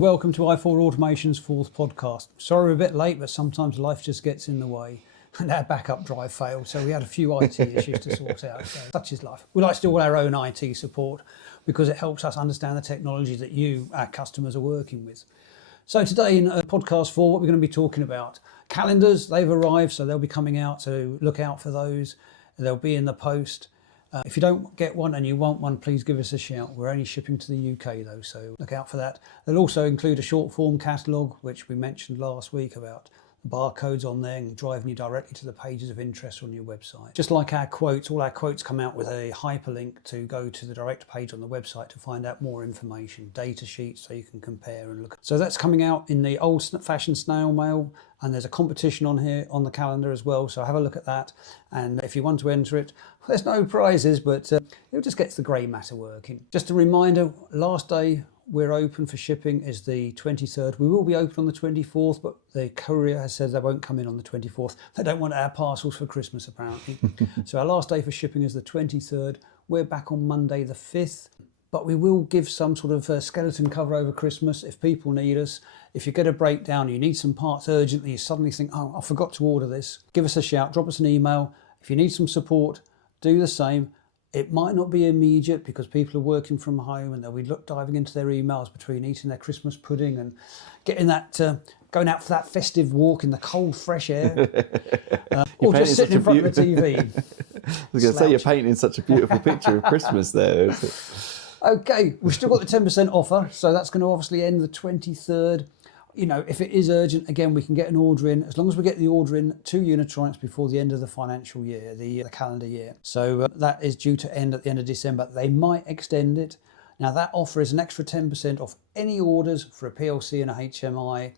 Welcome to i4 Automation's fourth podcast. Sorry we're a bit late, but sometimes life just gets in the way. And our backup drive failed, so we had a few IT issues to sort out. So such is life. We like to do all our own IT support because it helps us understand the technology that you, our customers, are working with. So today in podcast 4, what we're going to be talking about, calendars, they've arrived, so they'll be coming out, so look out for those. They'll be in the post. If you don't get one and you want one, please give us a shout. We're only shipping to the UK though, so look out for that. They'll also include a short form catalogue, which we mentioned last week about the barcodes on there and driving you directly to the pages of interest on your website. Just like our quotes, all our quotes come out with a hyperlink to go to the direct page on the website to find out more information, data sheets so you can compare and look. So that's coming out in the old-fashioned snail mail, and there's a competition on here on the calendar as well, so have a look at that. And if you want to enter it, there's no prizes, but it just gets the grey matter working. Just a reminder, last day we're open for shipping is the 23rd. We will be open on the 24th, but the courier has said they won't come in on the 24th. They don't want our parcels for Christmas, apparently. So our last day for shipping is the 23rd. We're back on Monday the 5th, but we will give some sort of skeleton cover over Christmas if people need us. If you get a breakdown, you need some parts urgently, you suddenly think, oh, I forgot to order this, give us a shout, drop us an email. If you need some support, do the same. It might not be immediate because people are working from home and they'll be diving into their emails between eating their Christmas pudding and getting that, going out for that festive walk in the cold, fresh air, or just sitting in front of the TV. I was going to say, you're painting such a beautiful picture of Christmas there. Okay, we've still got the 10% offer, so that's going to obviously end the 23rd. You know, if it is urgent, again, we can get an order in, as long as we get the order in to Unitronics before the end of the financial year, the calendar year. So that is due to end at the end of December. They might extend it. Now that offer is an extra 10% off any orders for a PLC and a HMI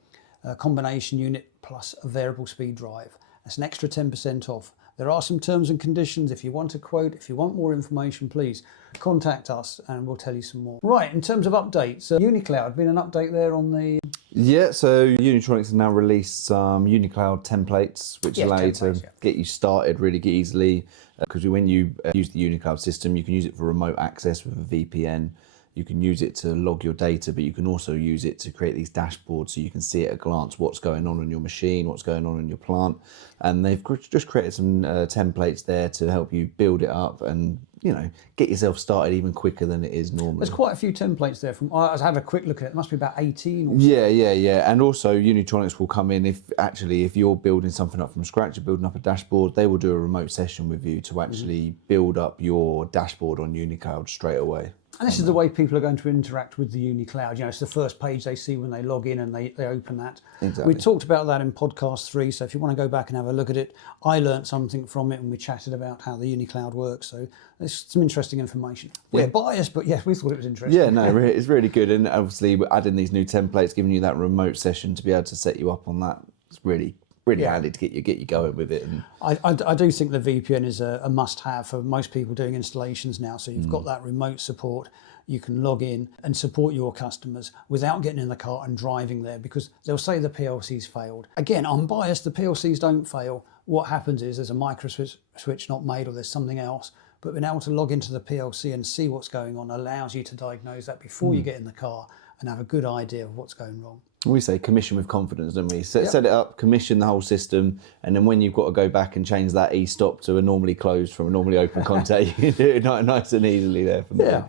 combination unit plus a variable speed drive. That's an extra 10% off. There are some terms and conditions. If you want a quote, if you want more information, please contact us and we'll tell you some more. Right, in terms of updates, UniCloud, been an update there on the... Yeah, so Unitronics has now released some UniCloud templates, which allow you to get you started really easily. Because when you use the UniCloud system, you can use it for remote access with a VPN. You can use it to log your data, but you can also use it to create these dashboards so you can see at a glance what's going on your machine, what's going on in your plant. And they've just created some templates there to help you build it up and, you know, get yourself started even quicker than it is normally. There's quite a few templates there. I had a quick look at it. It must be about 18 or so. Yeah. And also Unitronics will come in if you're building something up from scratch, you're building up a dashboard, they will do a remote session with you to actually build up your dashboard on UniCloud straight away. And this is the way people are going to interact with the UniCloud. You know, it's the first page they see when they log in and they open that. Exactly. We talked about that in podcast 3, so if you want to go back and have a look at it, I learned something from it and we chatted about how the UniCloud works. So there's some interesting information. We're biased, but yes, we thought it was interesting. Yeah, no, it's really good. And obviously we're adding these new templates, giving you that remote session to be able to set you up on that. It's really handy to get you going with it. And I do think the VPN is a must-have for most people doing installations now. So you've got that remote support. You can log in and support your customers without getting in the car and driving there, because they'll say the PLC's failed. Again, I'm biased, the PLCs don't fail. What happens is there's a micro switch not made or there's something else. But being able to log into the PLC and see what's going on allows you to diagnose that before you get in the car and have a good idea of what's going wrong. We say commission with confidence, don't we? Set it up, commission the whole system, and then when you've got to go back and change that e-stop to a normally closed from a normally open contact, you can do it nice and easily there from there.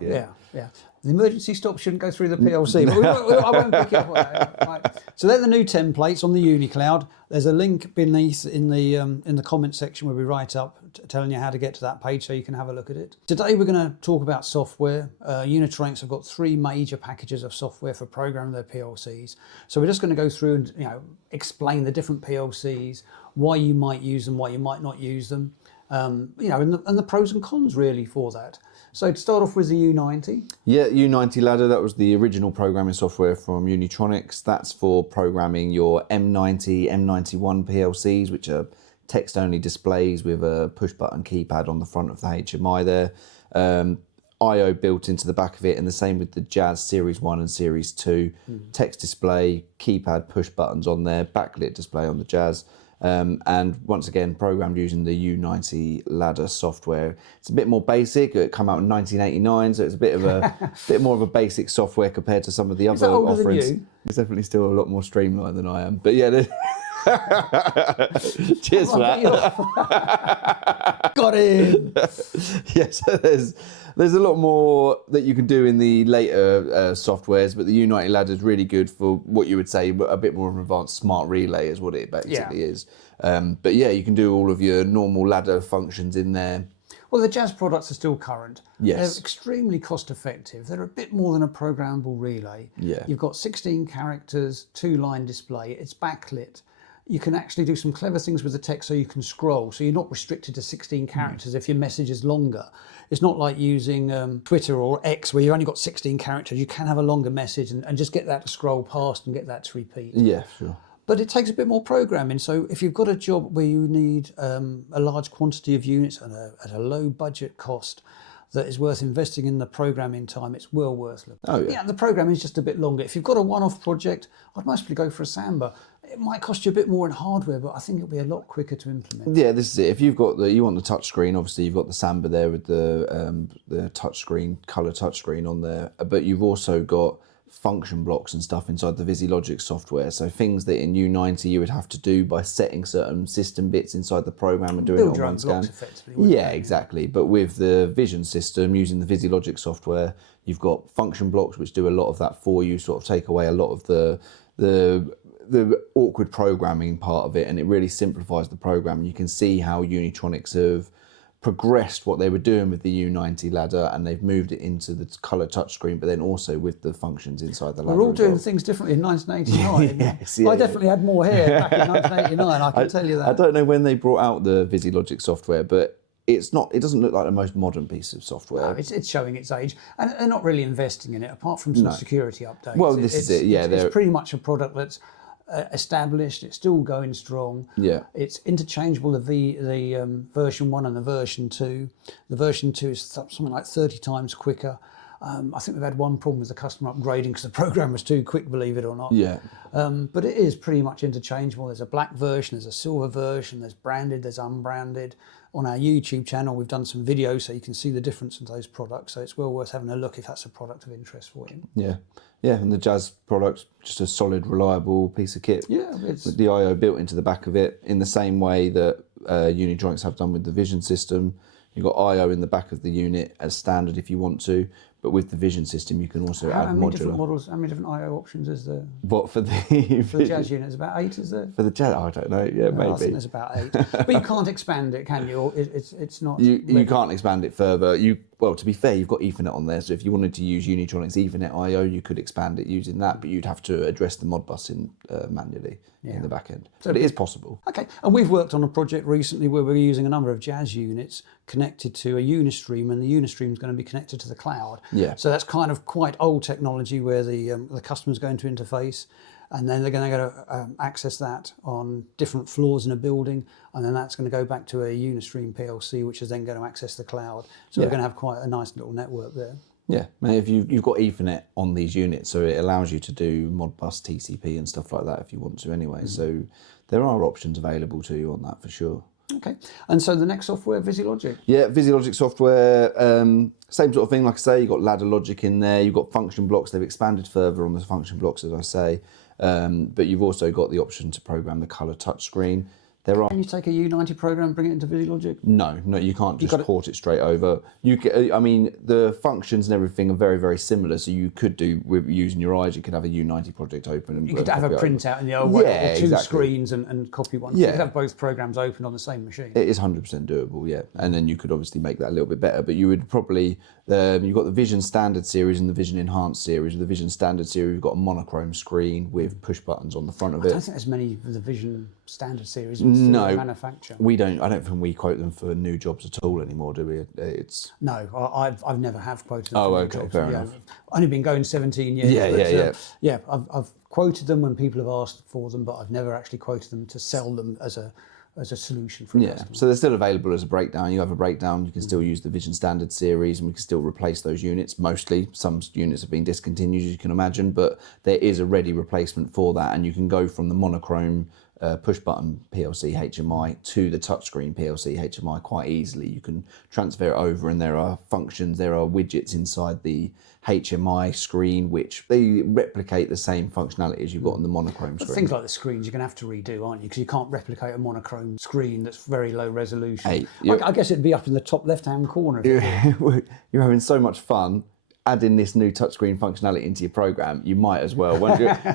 Yeah. The emergency stop shouldn't go through the PLC, but I won't pick it up on that. Right. So they're the new templates on the UniCloud. There's a link beneath in the comment section where we write up telling you how to get to that page so you can have a look at it. Today we're going to talk about software. Unitronics have got 3 major packages of software for programming their PLCs. So we're just going to go through and explain the different PLCs, why you might use them, why you might not use them, and the pros and cons really for that. So to start off with the U90. Yeah, U90 ladder, that was the original programming software from Unitronics. That's for programming your M90, M91 PLCs, which are text-only displays with a push-button keypad on the front of the HMI there. I/O built into the back of it, and the same with the Jazz Series 1 and Series 2. Text display, keypad, push buttons on there, backlit display on the Jazz. And once again, programmed using the U90 ladder software. It's a bit more basic. It came out in 1989, so it's a bit of a bit more of a basic software compared to some of the other offerings. Than you? It's definitely still a lot more streamlined than I am. But yeah, cheers for that. Got him. Yes, there's a lot more that you can do in the later softwares, but the U90 ladder is really good for what you would say a bit more of an advanced smart relay is what it basically is. But yeah, you can do all of your normal ladder functions in there. Well, the Jazz products are still current. Yes. They're extremely cost effective. They're a bit more than a programmable relay. Yeah. You've got 16 characters, 2-line display. It's backlit. You can actually do some clever things with the text so you can scroll. So you're not restricted to 16 characters if your message is longer. It's not like using Twitter or X where you've only got 16 characters. You can have a longer message and just get that to scroll past and get that to repeat. Yeah, sure. But it takes a bit more programming. So if you've got a job where you need a large quantity of units at a low budget cost that is worth investing in the programming time, it's well worth looking. Oh, yeah. The programming is just a bit longer. If you've got a one-off project, I'd mostly go for a Samba. It might cost you a bit more in hardware, but I think it'll be a lot quicker to implement. Yeah, this is it. If you've got you want the touch screen, obviously you've got the Samba there with the touch screen, color touch screen on there, but you've also got function blocks and stuff inside the VisiLogic software. So things that in U90 you would have to do by setting certain system bits inside the program and doing Build it your on own one scan. blocks effectively. Yeah, exactly. But with the vision system, using the VisiLogic software, you've got function blocks which do a lot of that for you, sort of take away a lot of the awkward programming part of it, and it really simplifies the program. And you can see how Unitronics have progressed what they were doing with the U90 ladder, and they've moved it into the colour touchscreen, but then also with the functions inside the ladder. We're all doing things differently in 1989. Yes, yeah. I definitely had more hair back in 1989, I can tell you that. I don't know when they brought out the VisiLogic software, but it doesn't look like the most modern piece of software. No, it's showing its age, and they're not really investing in it, apart from some security updates. Well, this is it, yeah. It's pretty much a product that's established. It's still going strong. Yeah. It's interchangeable, the version 1 and the version 2. The version 2 is something like 30 times quicker. I think we've had one problem with the customer upgrading because the program was too quick, believe it or not. Yeah. But it is pretty much interchangeable. There's a black version, there's a silver version, there's branded, there's unbranded. On our YouTube channel, we've done some videos so you can see the difference in those products. So it's well worth having a look if that's a product of interest for you. Yeah. Yeah, and the Jazz product's just a solid, reliable piece of kit. Yeah, it's with the I/O built into the back of it in the same way that Unitronics have done with the Vision system. You've got I/O in the back of the unit as standard if you want to, but with the Vision system you can also add how many modular. different models, how many different I/O options is there? What for the Jazz unit? It's about 8, is there? For the Jazz, I don't know. Yeah, maybe. I think there's about 8, but you can't expand it, can you? Or it's not. You can't expand it further. Well, to be fair, you've got Ethernet on there, so if you wanted to use Unitronics Ethernet I/O, you could expand it using that, but you'd have to address the Modbus manually in the back end. So it is possible. Okay, and we've worked on a project recently where we're using a number of Jazz units connected to a Unistream, and the Unistream is going to be connected to the cloud. Yeah. So that's kind of quite old technology where the customer's going to interface, and then they're going to access that on different floors in a building, and then that's going to go back to a Unistream PLC, which is then going to access the cloud. So we're going to have quite a nice little network there. Yeah, if you've got Ethernet on these units, so it allows you to do Modbus, TCP and stuff like that if you want to anyway. So there are options available to you on that for sure. Okay, and so the next software, VisiLogic. Yeah, VisiLogic software, same sort of thing. Like I say, you've got ladder logic in there, you've got function blocks. They've expanded further on the function blocks, as I say. But you've also got the option to program the colour touchscreen. Can you take a U90 program and bring it into VisiLogic? No, you can't just port it straight over. I mean, the functions and everything are very, very similar. So you could do, with using your eyes, you could have a U90 project open. And you could have a printout in the old way, or two screens and copy one. Yeah. You could have both programs open on the same machine. It is 100% doable, yeah. And then you could obviously make that a little bit better. But you would probably, you've got the Vision Standard series and the Vision Enhanced series. With the Vision Standard series, you've got a monochrome screen with push buttons on the front of it. I don't think there's many of the Vision Standard series. No, manufacture. We don't. I don't think we quote them for new jobs at all anymore, do we? No, I've never have quoted them. Oh, okay, fair enough. I've only been going 17 years. Yeah. I've quoted them when people have asked for them, but I've never actually quoted them to sell them as a solution for a customer. So they're still available as a breakdown. You have a breakdown, you can still use the Vision Standard series, and we can still replace those units. Mostly, some units have been discontinued, as you can imagine, but there is a ready replacement for that, and you can go from the monochrome push button PLC HMI to the touchscreen PLC HMI quite easily. You can transfer it over, and there are functions, there are widgets inside the HMI screen which they replicate the same functionality as you've got on the monochrome screen. Things like the screens you're going to have to redo, aren't you? Because you can't replicate a monochrome screen that's very low resolution. Hey, I guess it'd be up in the top left-hand corner. You're having so much fun adding this new touchscreen functionality into your program. You might as well.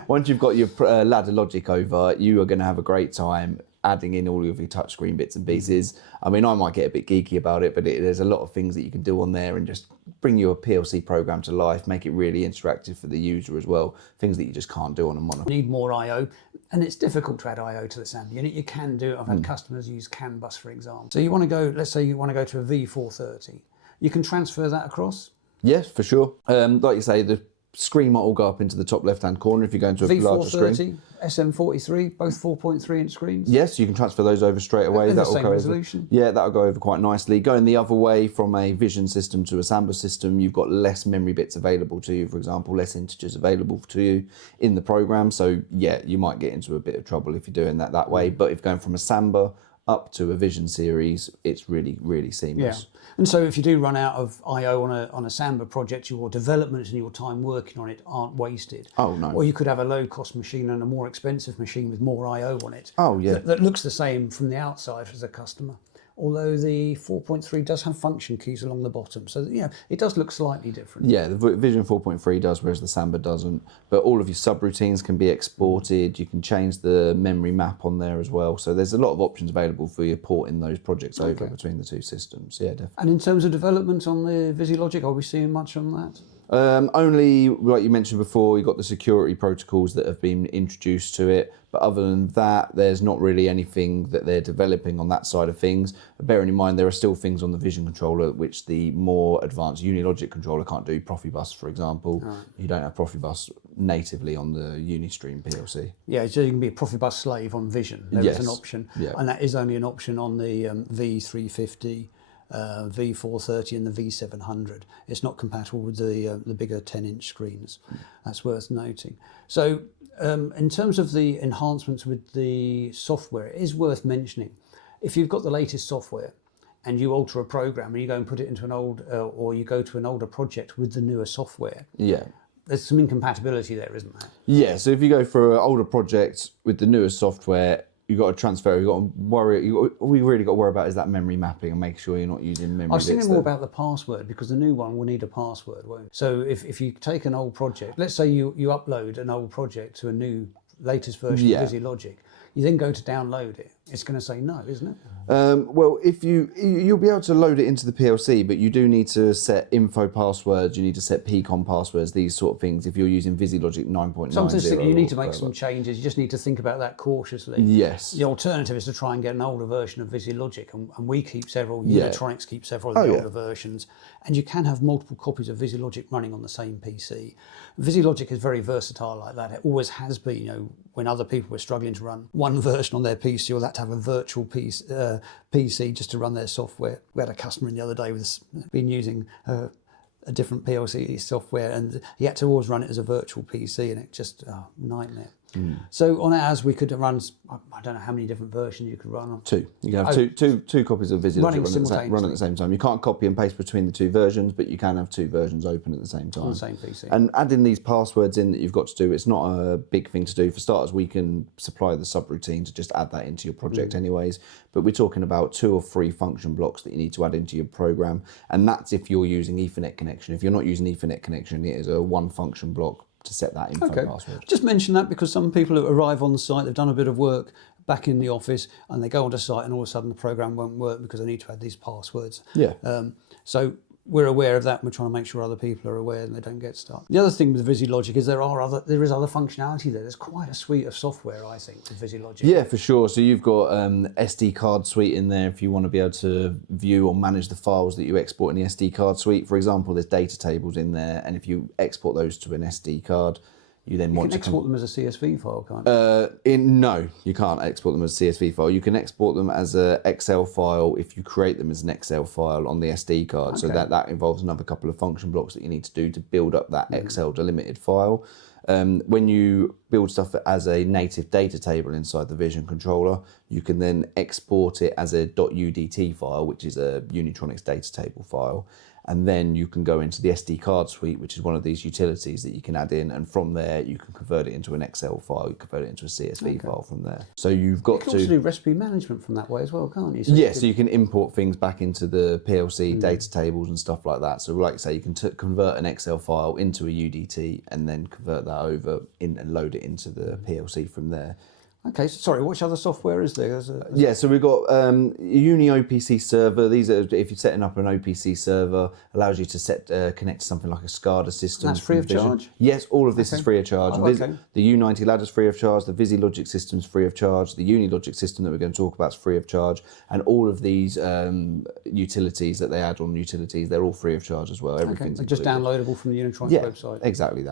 Once you've got your ladder logic over, you are going to have a great time adding in all of your touchscreen bits and pieces. I mean, I might get a bit geeky about it, but there's a lot of things that you can do on there and just bring your PLC program to life, make it really interactive for the user as well. Things that you just can't do on a mono. You need more I/O, and it's difficult to add I/O to the SAM unit. You can do it. I've had customers use CAN bus, for example. So you want to go, let's say you want to go to a V430. You can transfer that across? Yes, for sure. Like you say, the screen might all go up into the top left-hand corner if you go into a larger screen. V430, SM43, both 4.3-inch screens? Yes, you can transfer those over straight away. They're the same resolution? Yeah, that'll go over quite nicely. Going the other way from a vision system to a Samba system, you've got less memory bits available to you, for example, less integers available to you in the program. So yeah, you might get into a bit of trouble if you're doing that way. But if going from a Samba up to a Vision series, it's really, really seamless. Yeah. And so if you do run out of I/O on a Samba project, your development and your time working on it aren't wasted. Oh, no. Or you could have a low-cost machine and a more expensive machine with more I/O on it. Oh, yeah. That looks the same from the outside as a customer. Although the 4.3 does have function keys along the bottom. So, it does look slightly different. Yeah, the Vision 4.3 does, whereas the Samba doesn't. But all of your subroutines can be exported. You can change the memory map on there as well. So there's a lot of options available for you porting those projects over between the two systems. Yeah, definitely. And in terms of development on the VisiLogic, are we seeing much on that? Only, like you mentioned before, you've got the security protocols that have been introduced to it. But other than that, there's not really anything that they're developing on that side of things. But bearing in mind, there are still things on the Vision controller which the more advanced UniLogic controller can't do. Profibus, for example. Right. You don't have Profibus natively on the Unistream PLC. Yeah, so you can be a Profibus slave on Vision. There is an option. Yeah. And that is only an option on the V350. V430 and the V700. It's not compatible with the bigger 10-inch screens. That's worth noting. So in terms of the enhancements with the software, it is worth mentioning. If you've got the latest software and you alter a program and you go and put it into an old, or you go to an older project with the newer software, there's some incompatibility there, isn't there? Yeah, so if you go for an older project with the newer software, you've got to transfer, you've got to worry, all you really got to worry about is that memory mapping and make sure you're not using memory. I was thinking more about the password, because the new one will need a password, won't it? So if you take an old project, let's say you upload an old project to a new, latest version of VisiLogic, you then go to download it, it's going to say no, isn't it? Well, if you'll be able to load it into the PLC, but you do need to set info passwords, you need to set PCOM passwords, these sort of things, if you're using VisiLogic 9.90. So I'm just thinking you need to make some changes, you just need to think about that cautiously. Yes. The alternative is to try and get an older version of VisiLogic, and we keep several, Unitronics keep several of the older versions, and you can have multiple copies of VisiLogic running on the same PC. VisiLogic is very versatile like that. It always has been. When other people were struggling to run one version on their PC, or that to have a virtual PC just to run their software. We had a customer in the other day who's been using a different PLC software, and he had to always run it as a virtual PC, and it just nightmare. So on ours, we could run, I don't know how many different versions you could run on. Two. You can have two copies of VisiLogic run at the same time. You can't copy and paste between the two versions, but you can have two versions open at the same time. On the same PC. And adding these passwords in that you've got to do, it's not a big thing to do. For starters, we can supply the subroutine to just add that into your project anyways. But we're talking about 2 or 3 function blocks that you need to add into your program. And that's if you're using Ethernet connection. If you're not using Ethernet connection, it is a 1 function block to set that info password. Just mention that because some people arrive on the site, they've done a bit of work back in the office, and they go onto site and all of a sudden the program won't work because they need to add these passwords. Yeah. So we're aware of that, and we're trying to make sure other people are aware and they don't get stuck. The other thing with VisiLogic is there is other functionality there. There's quite a suite of software, I think, with VisiLogic. Yeah, for sure. So you've got SD card suite in there if you want to be able to view or manage the files that you export in the SD card suite. For example, there's data tables in there, and if you export those to an SD card, you then want to export them as a CSV file, can't you? No, you can't export them as a CSV file. You can export them as an Excel file if you create them as an Excel file on the SD card. Okay. So that involves another couple of function blocks that you need to do to build up that Excel delimited file. When you build stuff as a native data table inside the Vision controller, you can then export it as a .udt file, which is a Unitronics data table file. And then you can go into the SD card suite, which is one of these utilities that you can add in. And from there, you can convert it into an Excel file, you convert it into a CSV file from there. So you've got you can also do recipe management from that way as well, can't you? So yeah, so you can import things back into the PLC data tables and stuff like that. So like I say, you can convert an Excel file into a UDT and then convert that over in and load it into the PLC from there. Okay, so sorry, which other software is there? Yeah, so we've got Uni OPC server. These are, if you're setting up an OPC server, allows you to connect to something like a SCADA system. That's free of charge? Yes, all of this is free of charge. Oh, okay. The U90 ladder is free of charge. The VisiLogic system is free of charge. The UniLogic system that we're going to talk about is free of charge. And all of these utilities that they add on utilities, they're all free of charge as well. Everything's just downloadable from the Unitronics website. Exactly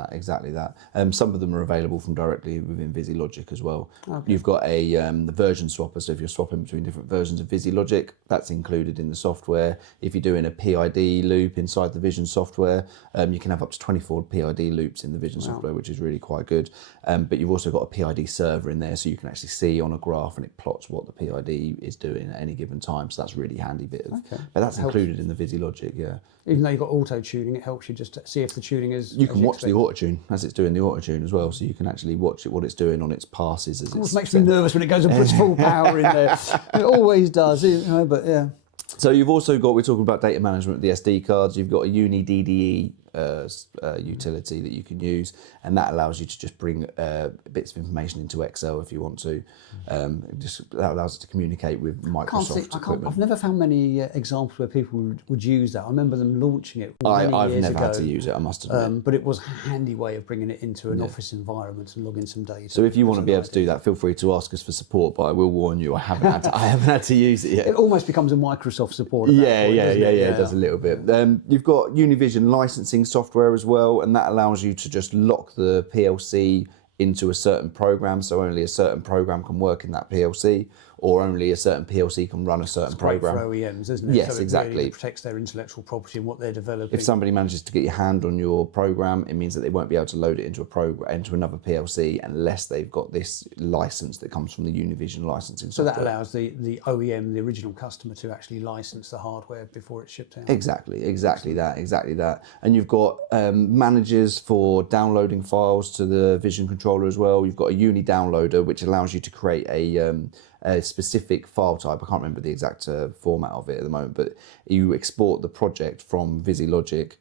that. Some of them are available from directly within VisiLogic as well. Okay. You've got a version swapper, so if you're swapping between different versions of VisiLogic, that's included in the software. If you're doing a PID loop inside the Vision software, you can have up to 24 PID loops in the Vision software, which is really quite good. But you've also got a PID server in there, so you can actually see on a graph and it plots what the PID is doing at any given time. So that's a really handy bit of, but that's included in the VisiLogic, yeah. Even though you've got auto tuning, it helps you just to see if the tuning is. You can watch the auto tune as it's doing the auto tune as well, so you can actually watch it what it's doing on its passes as it makes me nervous when it goes and puts full power in there. It always does, but yeah. So you've also got, we're talking about data management of the SD cards. You've got a Uni DDE utility that you can use, and that allows you to just bring bits of information into Excel if you want to. That allows it to communicate with Microsoft equipment. I've never found many examples where people would use that. I remember them launching it I've years never ago, had to use it, I must admit. but it was a handy way of bringing it into an office environment and logging some data. So if you want to be able to do that, feel free to ask us for support, but I will warn you, I haven't had to use it yet. It almost becomes a Microsoft support at that point, it does a little bit. You've got Univision licensing software as well, and that allows you to just lock the PLC into a certain program, so only a certain program can work in that PLC, or only a certain PLC can run a certain program. For OEMs, isn't it? Yes, so it exactly. really protects their intellectual property and what they're developing. If somebody manages to get your hand on your program, it means that they won't be able to load it into another PLC unless they've got this license that comes from the Univision licensing software. So that allows the OEM, the original customer, to actually license the hardware before it's shipped out. Exactly that. And you've got managers for downloading files to the Vision controller as well. You've got a Uni downloader, which allows you to create a specific file type. I can't remember the exact format of it at the moment, but you export the project from VisiLogic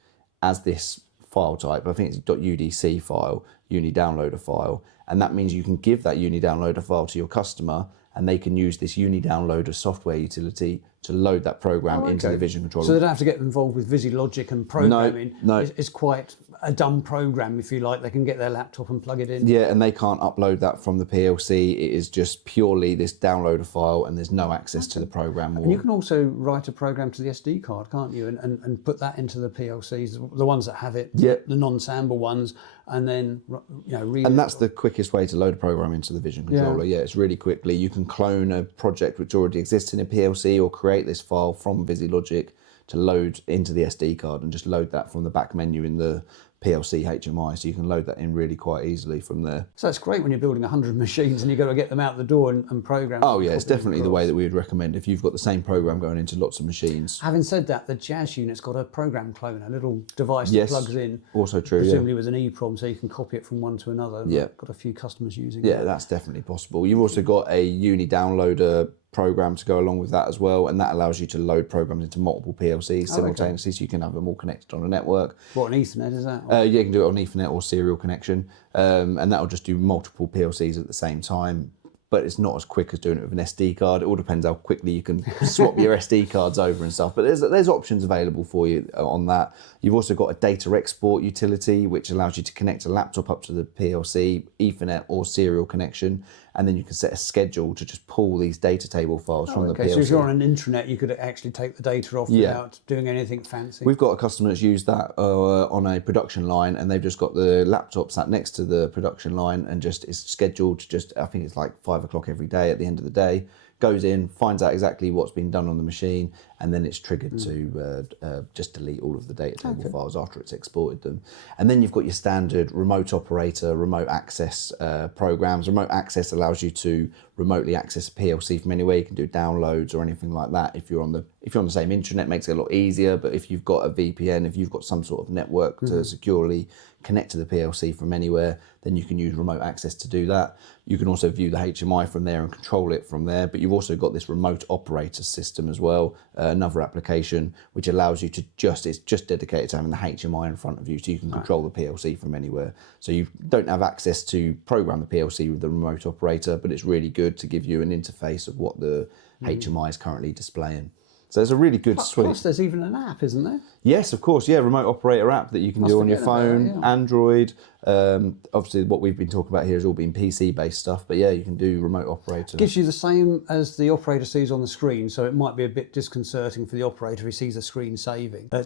as this file type. I think it's .udc file, Uni downloader file, and that means you can give that Uni downloader file to your customer, and they can use this Uni downloader software utility to load that program into the Vision controller. So they don't have to get involved with VisiLogic and programming. No. It's quite a dumb program, if you like. They can get their laptop and plug it in. Yeah, and they can't upload that from the PLC. It is just purely this downloader file, and there's no access to the program. And you can also write a program to the SD card, can't you? And put that into the PLCs, the ones that have it, the non-sample ones, and then read. And that's the quickest way to load a program into the Vision controller. Yeah, it's really quickly. You can clone a project which already exists in a PLC, or create this file from VisiLogic to load into the SD card, and just load that from the back menu in the PLC HMI, so you can load that in really quite easily from there. So it's great when you're building 100 machines and you've got to get them out the door and program. Oh yeah, it's definitely the way that we would recommend if you've got the same program going into lots of machines. Having said that, the Jazz unit's got a program cloner, a little device that plugs in. Also true, presumably with an EEPROM, so you can copy it from one to another. Yeah. Got a few customers using it. Yeah, that's definitely possible. You've also got a Uni downloader program to go along with that as well, and that allows you to load programs into multiple PLCs simultaneously, so you can have them all connected on a network. What, on Ethernet is that? Yeah, you can do it on Ethernet or serial connection, and that'll just do multiple PLCs at the same time. But it's not as quick as doing it with an SD card. It all depends how quickly you can swap your SD cards over and stuff. But there's options available for you on that. You've also got a data export utility, which allows you to connect a laptop up to the PLC, Ethernet or serial connection, and then you can set a schedule to just pull these data table files from the PLC. So if you're on an intranet, you could actually take the data off without doing anything fancy. We've got a customer that's used that on a production line, and they've just got the laptop sat next to the production line, and just is scheduled to just, I think it's like 5 o'clock every day at the end of the day, goes in, finds out exactly what's been done on the machine, and then it's triggered to just delete all of the data table files after it's exported them. And then you've got your standard remote operator, remote access programs. Remote access allows you to remotely access a PLC from anywhere. You can do downloads or anything like that. If you're on the same intranet, it makes it a lot easier. But if you've got a VPN, if you've got some sort of network to securely connect to the PLC from anywhere, then you can use remote access to do that. You can also view the HMI from there and control it from there, but you've also got this remote operator system as well, another application which allows you to it's just dedicated to having the HMI in front of you, so you can control the PLC from anywhere. So you don't have access to program the PLC with the remote operator, but it's really good to give you an interface of what the HMI is currently displaying. So there's a really good suite. Plus there's even an app, isn't there? Yes, of course. Yeah, remote operator app that you can do on your phone, Android. Obviously, what we've been talking about here has all been PC-based stuff, but yeah, you can do remote operator. Gives you the same as the operator sees on the screen, so it might be a bit disconcerting for the operator if he sees the screen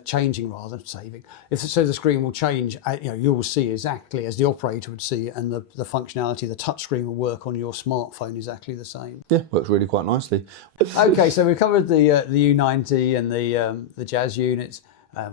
changing rather than saving. If so, the screen will change. You will see exactly as the operator would see, and the functionality, the touch screen will work on your smartphone exactly the same. Yeah, works really quite nicely. Okay, so we covered the U90 and the Jazz units.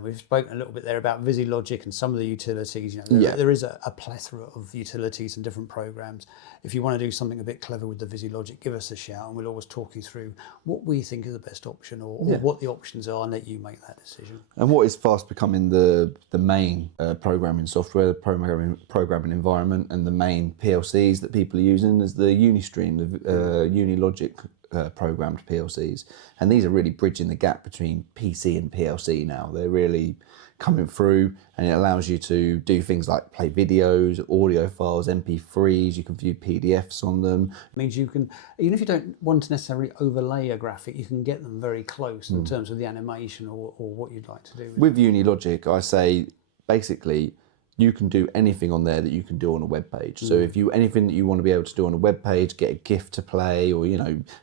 We've spoken a little bit there about VisiLogic and some of the utilities. There is a plethora of utilities and different programs. If you want to do something a bit clever with the VisiLogic, give us a shout, and we'll always talk you through what we think is the best option or what the options are, and let you make that decision. And what is fast becoming the main programming software, the programming environment, and the main PLCs that people are using is the Unistream, the UniLogic programmed PLCs, and these are really bridging the gap between PC and PLC now. They're really coming through, and it allows you to do things like play videos, audio files, MP3s. You can view PDFs on them. It means you can, even if you don't want to necessarily overlay a graphic, you can get them very close in terms of the animation or what you'd like to do. With UniLogic, I say basically you can do anything on there that you can do on a web page. So if anything that you want to be able to do on a web page, get a GIF to play, or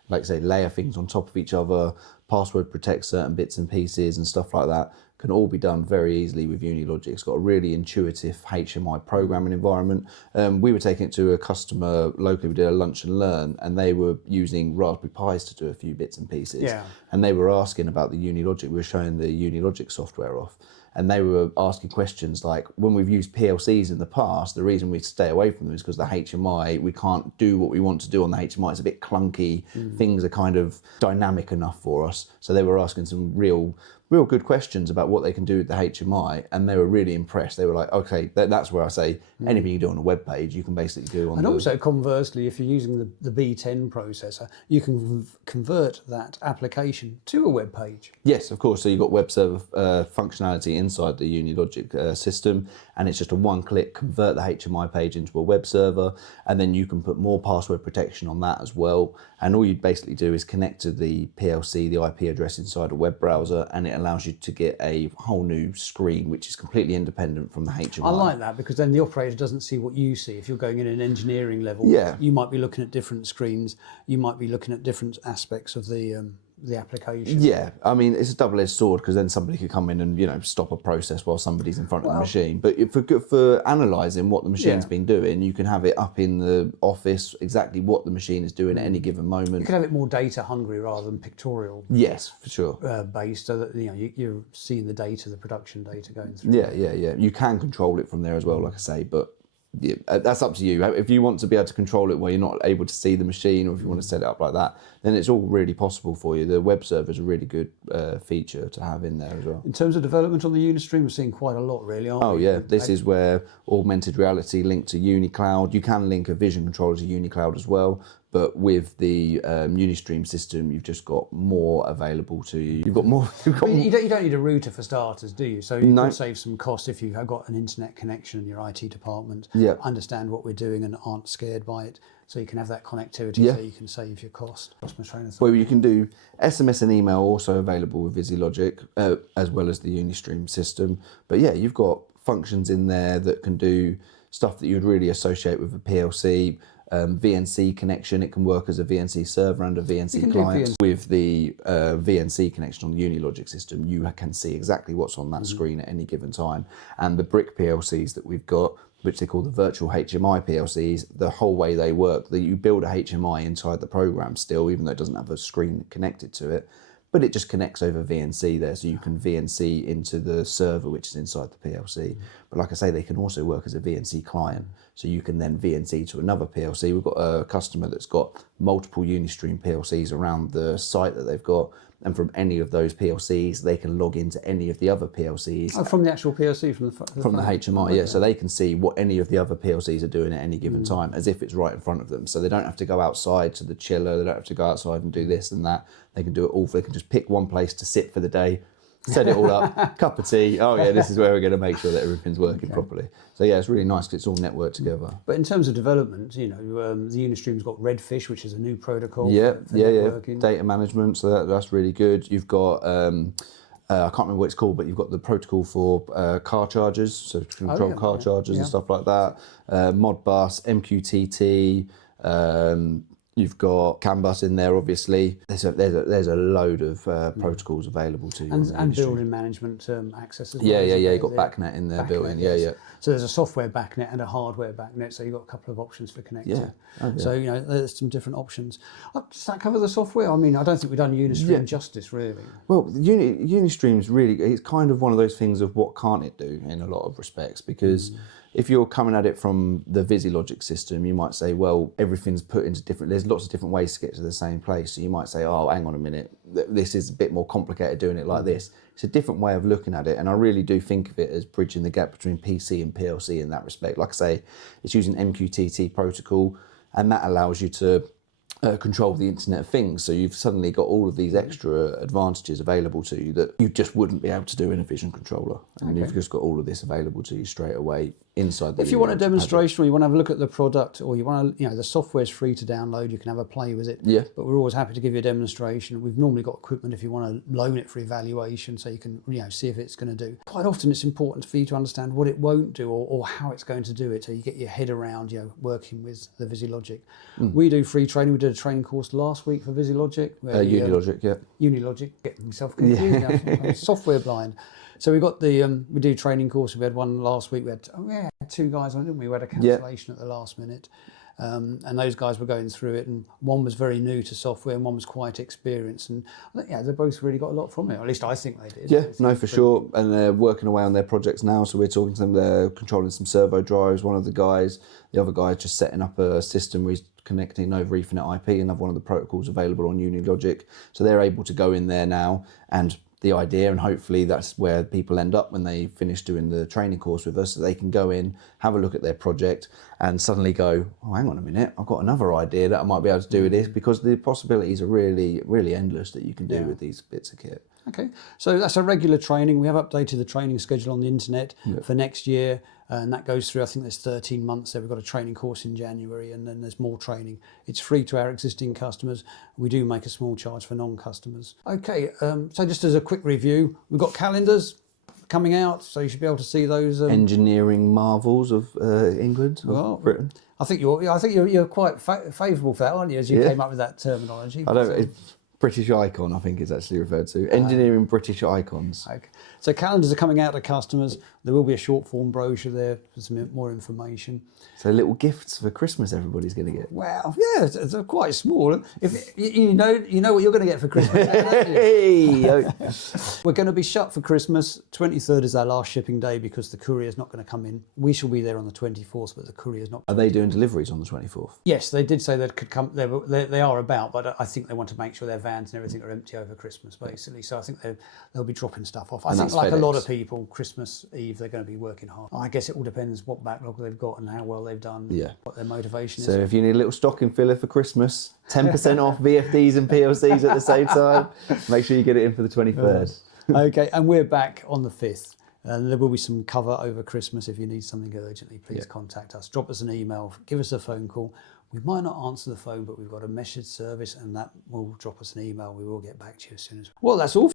like say layer things on top of each other, password protect certain bits and pieces and stuff like that, can all be done very easily with UniLogic. It's got a really intuitive HMI programming environment. We were taking it to a customer locally. We did a lunch and learn, and they were using Raspberry Pis to do a few bits and pieces. Yeah. And they were asking about the UniLogic. We were showing the UniLogic software off, and they were asking questions like, when we've used PLCs in the past, the reason we stay away from them is because the HMI, we can't do what we want to do on the HMI. It's a bit clunky. Things are kind of dynamic enough for us. So they were asking some real good questions about what they can do with the HMI, and they were really impressed. They were like, okay, that's where I say anything you do on a web page, you can basically do on. And also conversely, if you're using the B10 processor, you can convert that application to a web page. Yes, of course. So you've got web server functionality inside the UniLogic system, and it's just a one-click convert the HMI page into a web server, and then you can put more password protection on that as well. And all you basically do is connect to the PLC, the IP address inside a web browser, and it allows you to get a whole new screen which is completely independent from the HMI. I like that, because then the operator doesn't see what you see. If you're going in an engineering level, you might be looking at different screens, you might be looking at different aspects of the application. Yeah, I mean, it's a double-edged sword, because then somebody could come in and stop a process while somebody's in front of the machine. But for analysing what the machine's been doing, you can have it up in the office, exactly what the machine is doing at any given moment. You can have it more data hungry rather than pictorial. Yes, for sure. Based, so that you're seeing the data, the production data going through. Yeah. You can control it from there as well, like I say, but yeah, that's up to you. If you want to be able to control it where you're not able to see the machine, or if you want to set it up like that, then it's all really possible for you. The web server is a really good feature to have in there as well. In terms of development on the Unistream, we're seeing quite a lot, really, aren't we? Oh yeah, this is where augmented reality linked to UniCloud. You can link a vision controller to UniCloud as well, but with the Unistream system, you've just got more available to you. You've got more. You don't need a router for starters, do you? So you can save some cost if you've got an internet connection in your IT department. Understand what we're doing and aren't scared by it. So you can have that connectivity, so you can save your cost. Well, you can do SMS and email, also available with VisiLogic, as well as the Unistream system. But yeah, you've got functions in there that can do stuff that you'd really associate with a PLC. VNC connection, it can work as a VNC server and a VNC client. With the VNC connection on the UniLogic system, you can see exactly what's on that screen at any given time. And the brick PLCs that we've got, which they call the virtual HMI PLCs, the whole way they work, that you build a HMI inside the program still, even though it doesn't have a screen connected to it, but it just connects over VNC there, so you can VNC into the server which is inside the PLC. But like I say, they can also work as a VNC client, so you can then VNC to another PLC. We've got a customer that's got multiple Unistream PLCs around the site that they've got, and from any of those PLCs, they can log into any of the other PLCs. Oh, from the actual PLC, from the HMI, yeah. So they can see what any of the other PLCs are doing at any given time, as if it's right in front of them. So they don't have to go outside to the chiller. They don't have to go outside and do this and that. They can do it all. They can just pick one place to sit for the day, set it all up, cup of tea. Oh yeah, this is where we're going to make sure that everything's working properly. So yeah, it's really nice because it's all networked together. But in terms of development, the Unistream's got Redfish, which is a new protocol. Yeah, for networking. Data management. So that's really good. You've got I can't remember what it's called, but you've got the protocol for car chargers, so to control car chargers and stuff like that. Modbus, MQTT. You've got CAN bus in there, obviously. There's a load of protocols available to you. And building management access as well. Yeah. You've got BACnet in there built in. Yeah. So there's a software BACnet and a hardware BACnet, so you've got a couple of options for connecting. Yeah. Oh, yeah. So, there's some different options. Does that cover the software? I mean, I don't think we've done Unistream justice, really. Well, Unistream's really, it's kind of one of those things of what can't it do in a lot of respects, because if you're coming at it from the VisiLogic system, you might say, well, everything's put into there's lots of different ways to get to the same place. So you might say, oh, hang on a minute, this is a bit more complicated doing it like this. It's a different way of looking at it. And I really do think of it as bridging the gap between PC and PLC in that respect. Like I say, it's using MQTT protocol, and that allows you to control the Internet of Things. So you've suddenly got all of these extra advantages available to you that you just wouldn't be able to do in a vision controller. And you've just got all of this available to you straight away inside the If you want a demonstration, or you want to have a look at the product, or you want to, the software's free to download, you can have a play with it. Yeah. But we're always happy to give you a demonstration. We've normally got equipment if you want to loan it for evaluation, so you can, see if it's going to do. Quite often it's important for you to understand what it won't do, or how it's going to do it, so you get your head around, working with the VisiLogic. We do free training. We did a training course last week for VisiLogic. UniLogic, yeah. UniLogic, getting myself confused now. I'm software blind. So we got we do training course. We had one last week. We had 2 guys on it, didn't we? We had a cancellation at the last minute. And those guys were going through it, and one was very new to software and one was quite experienced, and I think, they both really got a lot from it, or at least I think they did. Yeah, no, for sure. And they're working away on their projects now, so we're talking to them. They're controlling some servo drives, one of the guys. The other guy is just setting up a system where he's connecting over Ethernet IP, another one of the protocols available on UniLogic. So they're able to go in there now, and the idea, and hopefully that's where people end up when they finish doing the training course with us, so they can go in, have a look at their project, and suddenly go, oh, hang on a minute, I've got another idea that I might be able to do with this, because the possibilities are really, really endless that you can do with these bits of kit. Okay, so that's a regular training. We have updated the training schedule on the internet for next year, and that goes through, I think there's 13 months there. We've got a training course in January, and then there's more training. It's free to our existing customers. We do make a small charge for non-customers. Okay, so just as a quick review, we've got calendars coming out, so you should be able to see those. Engineering marvels of England, Britain. I think you're quite favourable for that, aren't you, as you came up with that terminology? I don't. British icon, I think it's actually referred to. Engineering British icons. Okay. So calendars are coming out to customers. There will be a short form brochure there for some more information. So little gifts for Christmas everybody's going to get. Well, yeah, they're quite small. If you know what you're going to get for Christmas. We're going to be shut for Christmas. 23rd is our last shipping day because the courier's not going to come in. We shall be there on the 24th, but the courier's not. Are they doing deliveries on the 24th? Yes, they did say they could come. They are about, but I think they want to make sure their vans and everything are empty over Christmas, basically. So I think they'll be dropping stuff off. I think, like FedEx. A lot of people, Christmas Eve, they're going to be working hard. I guess it all depends what backlog they've got and how well they've done, what their motivation is. So if you need a little stocking filler for Christmas, 10% off VFDs and PLCs at the same time, make sure you get it in for the 23rd. Okay, and we're back on the 5th. There will be some cover over Christmas. If you need something urgently, please contact us. Drop us an email, give us a phone call. We might not answer the phone, but we've got a message service, and that will drop us an email. We will get back to you as soon as. Well, that's all.